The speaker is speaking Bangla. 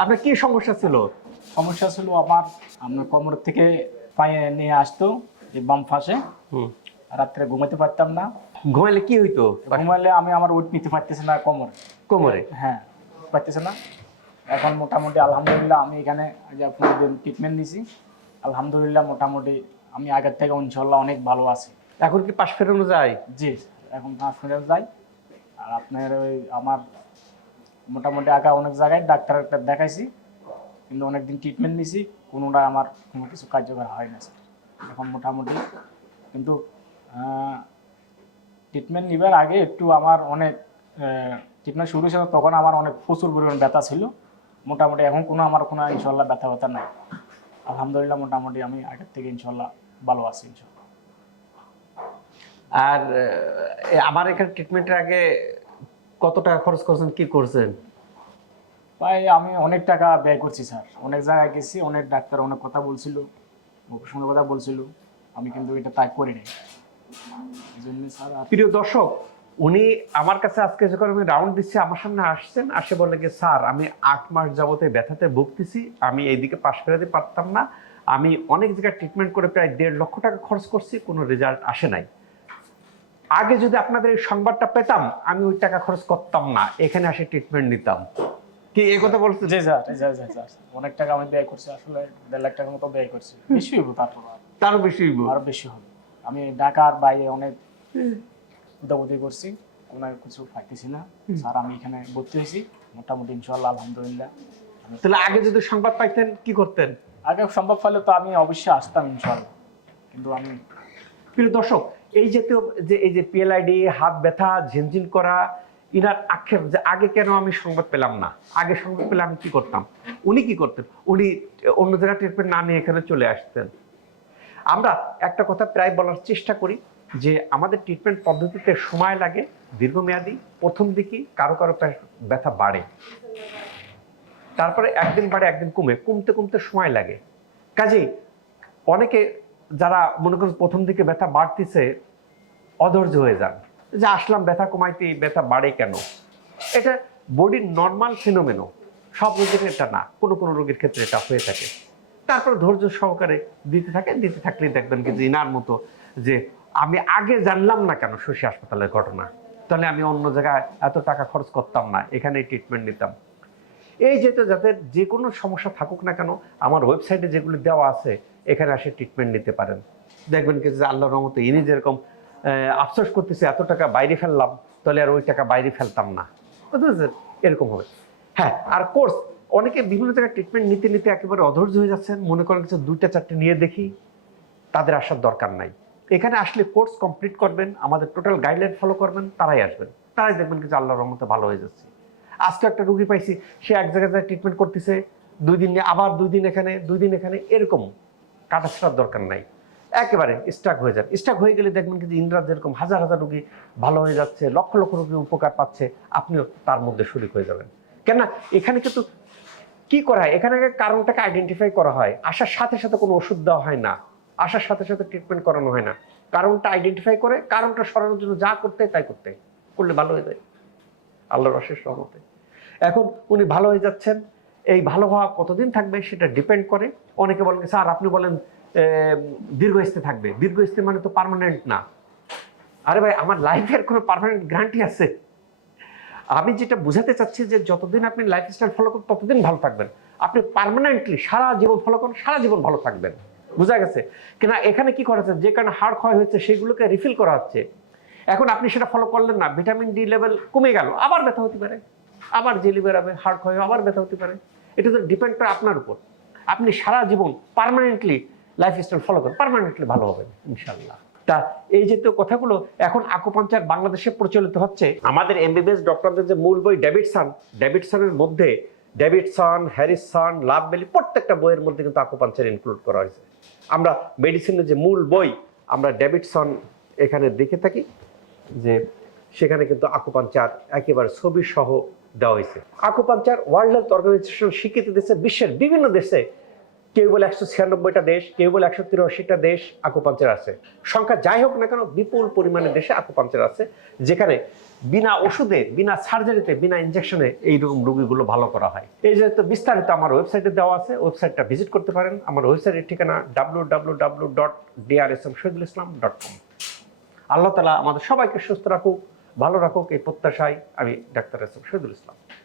আপনার কি সমস্যা ছিল? সমস্যা ছিল আমার আপনার কোমর থেকে পায়ে নিয়ে আসতো এই বাম ফাঁসে রাত্রে ঘুমাতে পারতাম না। ঘুমাইলে কি হইতো? ঘুমালে আমি আমার ওয়েট নিতে পারতেছি না কোমর। কোমরে? হ্যাঁ পারতেছে না। এখন মোটামুটি আলহামদুলিল্লাহ আমি এখানে যে আপনার ট্রিটমেন্ট নিছি আলহামদুলিল্লাহ মোটামুটি আমি আগের থেকে ইনশাল্লাহ অনেক ভালো আছি। এখন কি পাশ ফেরানো যায়? জি এখন হসপিটাল যায়। আর আপনার ওই আমার মোটামুটি আগে অনেক জায়গায় ডাক্তার ডাক্তার দেখাইছি, কিন্তু অনেকদিন ট্রিটমেন্ট নিছি, কোনোটা আমার কোনো কিছু কার্যকর হয় না এখন মোটামুটি, কিন্তু ট্রিটমেন্ট নিবার আগে একটু আমার অনেক ট্রিটমেন্ট শুরু হয়েছিল, তখন আমার অনেক প্রচুর পরিমাণ ব্যথা ছিল। মোটামুটি এখন কোনো আমার কোনো ইনশাল্লাহ ব্যথা ব্যথা নাই। আলহামদুলিল্লাহ মোটামুটি আমি আগের থেকে ইনশাল্লাহ ভালো আছি ইনশাল্লাহ আর আমার এখানে ট্রিটমেন্টের আগে কত টাকা খরচ করছেন কি করছেন? প্রায় আমি অনেক টাকা ব্যয় করছি স্যার। অনেক জায়গায় গেছি অনেক ডাক্তার অনেক কথা বলছিল অপারেশনের কথা বলছিল। আমি কিন্তু এটা তাই করি নাই। প্রিয় দর্শক উনি আমার কাছে আজকে যখন আমি রাউন্ড দিচ্ছি আমার সামনে আসছেন আসে বলে কি স্যার আমি আট মাস যাবতে ব্যথাতে ভুগতেছি আমি এইদিকে পাশ ফেরাতে পারতাম না। আমি অনেক জায়গায় ট্রিটমেন্ট করে প্রায় দেড় লক্ষ টাকা খরচ করছি কোনো রেজাল্ট আসে নাই। আগে যদি আপনাদের এই সংবাদটা পেতাম আমি ওই টাকা খরচ করতাম না। এখানে আসে ট্রিটমেন্ট নিতাম। কি এই কথা বলছেন? জি স্যার জি স্যার স্যার অনেক টাকা আমি ব্যয় করছি আসলে দেড় লাখ টাকার মতো ব্যয় করছি। বেশি হইব তারপর আর। তারও বেশি হইবো। আরও বেশি হবে। আমি ঢাকার বাইরে অনেক উদাবুদি করছি কোনো কিছু পাইতেছি না। স্যার আমি এখানে ভর্তি হয়েছি। মোটামুটি ইনশাল্লাহ আলহামদুলিল্লাহ। তাহলে আগে যদি সংবাদ পাইতেন কি করতেন? আগে সম্ভব হলে তো আমি অবশ্যই আসতাম ইনশাল্লাহ কিন্তু আমি প্রিয় দর্শক এই জাতীয় যে, এই যে পিএলআইডি হাত ব্যথা, ঝিনঝিন করা, ইনার আক্ষেপ যে আগে কেন আমি সংবাদ পেলাম না? আগে সংবাদ পেলে আমি কি করতাম? উনি কি করতেন? উনি অন্য জায়গায় ট্রিটমেন্ট না নিয়ে এখানে চলে আসতেন। আমরা একটা কথা প্রায় বলার চেষ্টা করি যে আমাদের ট্রিটমেন্ট পদ্ধতিতে সময় লাগে, দীর্ঘমেয়াদী, প্রথম দিকে কারও কারও ব্যথা বাড়ে। তারপরে একদিন বাড়ে, একদিন কমে। কমতে কমতে সময় লাগে। কাজেই অনেকে যারা মনে করেন প্রথম দিকে ব্যথা বাড়তিছে, অধৈর্য হয়ে যান। যে আসলাম, ব্যথা কমাইতে ব্যথা বাড়ে কেন? এটা বডির নর্মাল ফিনোমেনো সব রোগের এটা না, কোনো কোনো রোগের ক্ষেত্রে এটা হয়ে থাকে। তারপর ধৈর্য সহকারে দিতে থাকেন, দিতে থাকলেই দেখবেন কি যে ইনার মতো যে আমি আগে জানলাম না কেন শশী হাসপাতালের ঘটনা। তাহলে আমি অন্য জায়গায় এত টাকা খরচ করতাম না, এখানেই ট্রিটমেন্ট নিতাম। এই যেটা যাদের যে কোনো সমস্যা থাকুক না কেন, আমার ওয়েবসাইটে যেগুলি দেওয়া আছে, এখানে আসে ট্রিটমেন্ট নিতে পারেন। দেখবেন কি যে আল্লাহর রহমতে ইনি যেরকম আফসোস করতেছে, এত টাকা বাইরে ফেললাম, তাহলে আর ওই টাকা বাইরে ফেলতাম না। বুঝতে? এরকম হবে। হ্যাঁ আর কোর্স অনেকে বিভিন্ন জায়গায় ট্রিটমেন্ট নিতে নিতে একেবারে অধৈর্য হয়ে যাচ্ছেন, মনে করেন কিছু দুইটা, চারটে নিয়ে দেখি, তাদের আসার দরকার নাই। এখানে আসলে কোর্স কমপ্লিট করবেন, আমাদের টোটাল গাইডলাইন ফলো করবেন, তারাই আসবেন। তারাই দেখবেন কিছু আল্লাহর রহমতে ভালো হয়ে যাচ্ছে। আজকে একটা রুগী পাইছি, সে এক জায়গায় ট্রিটমেন্ট করতেছে, দুই দিন আবার দুই দিন এখানে, দুই দিন এখানে, এরকম কাটা ছাড়ার দরকার নাই। একেবারে স্টাক হয়ে যান স্টাক হয়ে গেলে দেখবেন কি যে ইন্দ্রাজ যেরকম হাজার হাজার রুগী ভালো হয়ে যাচ্ছে, লক্ষ লক্ষ রুগী উপকার পাচ্ছে, আপনিও তার মধ্যে শরিক হয়ে যাবেন। কেন এখানে কিন্তু কি করা হয়? এখানে কারণটাকে আইডেন্টিফাই করা হয়। আসার সাথে সাথে কোনো ওষুধ দেওয়া হয় না। আসার সাথে সাথে ট্রিটমেন্ট করানো হয় না। কারণটা আইডেন্টিফাই করে, কারণটা সরানোর জন্য যা করতে তাই করতে করলে ভালো হয়ে যায়। আল্লাহর অশেষ রহমতে। এখন উনি ভালো হয়ে যাচ্ছেন। এই ভালো হওয়া কতদিন থাকবে সেটা ডিপেন্ড করে। অনেকে বলেন স্যার আপনি বলেন আহ, দীর্ঘস্থায়ী থাকবে। দীর্ঘস্থায়ী মানে তো পারমানেন্ট না। আরে ভাই আমার লাইফের কোনো পার্মানেন্ট গ্যারান্টি আছে। আমি যেটা বোঝাতে চাচ্ছি যে যতদিন আপনি লাইফস্টাইল ফলো করেন ততদিন ভালো থাকবেন। আপনি পার্মানেন্টলি সারা জীবন ফলো করেন সারা জীবন ভালো থাকবেন। বোঝা গেছে? কিনা এখানে কি করেছে যে কারণে হাড় ক্ষয় হয়েছে সেগুলোকে রিফিল করা হচ্ছে। এখন আপনি সেটা ফলো করলেন না ভিটামিন ডি লেভেল কমে গেল আবার ব্যথা হতে পারে। আবার জেলি বেরাবে ক্ষয় হবে, আবার ব্যথা হতে পারে। এটা তো ডিপেন্ড করে আপনার উপর। আপনি সারা জীবন পার্মানেন্টলি লাইফস্টাইল ফলো করেন পার্মানেন্টলি ভালো হবেন ইনশাল্লাহ তা এই জাতীয় কথাগুলো এখন আকুপাঞ্চার বাংলাদেশে প্রচলিত হচ্ছে। আমাদের এমবিবিএস ডক্টরদের যে মূল বই ডেভিডসন ডেভিডসনের মধ্যে ডেভিডসন হ্যারিসন লাভ বেলি প্রত্যেকটা বইয়ের মধ্যে কিন্তু আকুপাঞ্চার ইনক্লুড করা হয়েছে। আমরা মেডিসিনের যে মূল বই আমরা ডেভিডসন এখানে দেখে থাকি। যে সেখানে কিন্তু আকুপাঞ্চার একেবারে ছবি সহ দেওয়া হয়েছে। আকুপাঞ্চার ওয়ার্ল্ড হেলথ অর্গানাইজেশন স্বীকৃতি দিচ্ছে বিশ্বের বিভিন্ন দেশে। কেউ বলে একশো ছিয়ানব্বইটা দেশ, কেউ বলে একশো তিরাশিটা দেশ আকুপাঞ্চার আছে। সংখ্যা যাই হোক না কেন, বিপুল পরিমাণে দেশে আকুপাঞ্চার আছে, যেখানে বিনা ওষুধে, বিনা সার্জারিতে, বিনা ইনজেকশনে এইরকম রোগীগুলো ভালো করা হয়। এই যে তো বিস্তারিত আমার ওয়েবসাইটে দেওয়া আছে ওয়েবসাইটটা ভিজিট করতে পারেন। আমার ওয়েবসাইটের ঠিকানা W W W dot D R S M Shahidul Islam dot com আল্লাহ তালা আমাদের সবাইকে সুস্থ রাখুক, ভালো রাখুক, এই প্রত্যাশায় আমি doctor S M Shahidul Islam.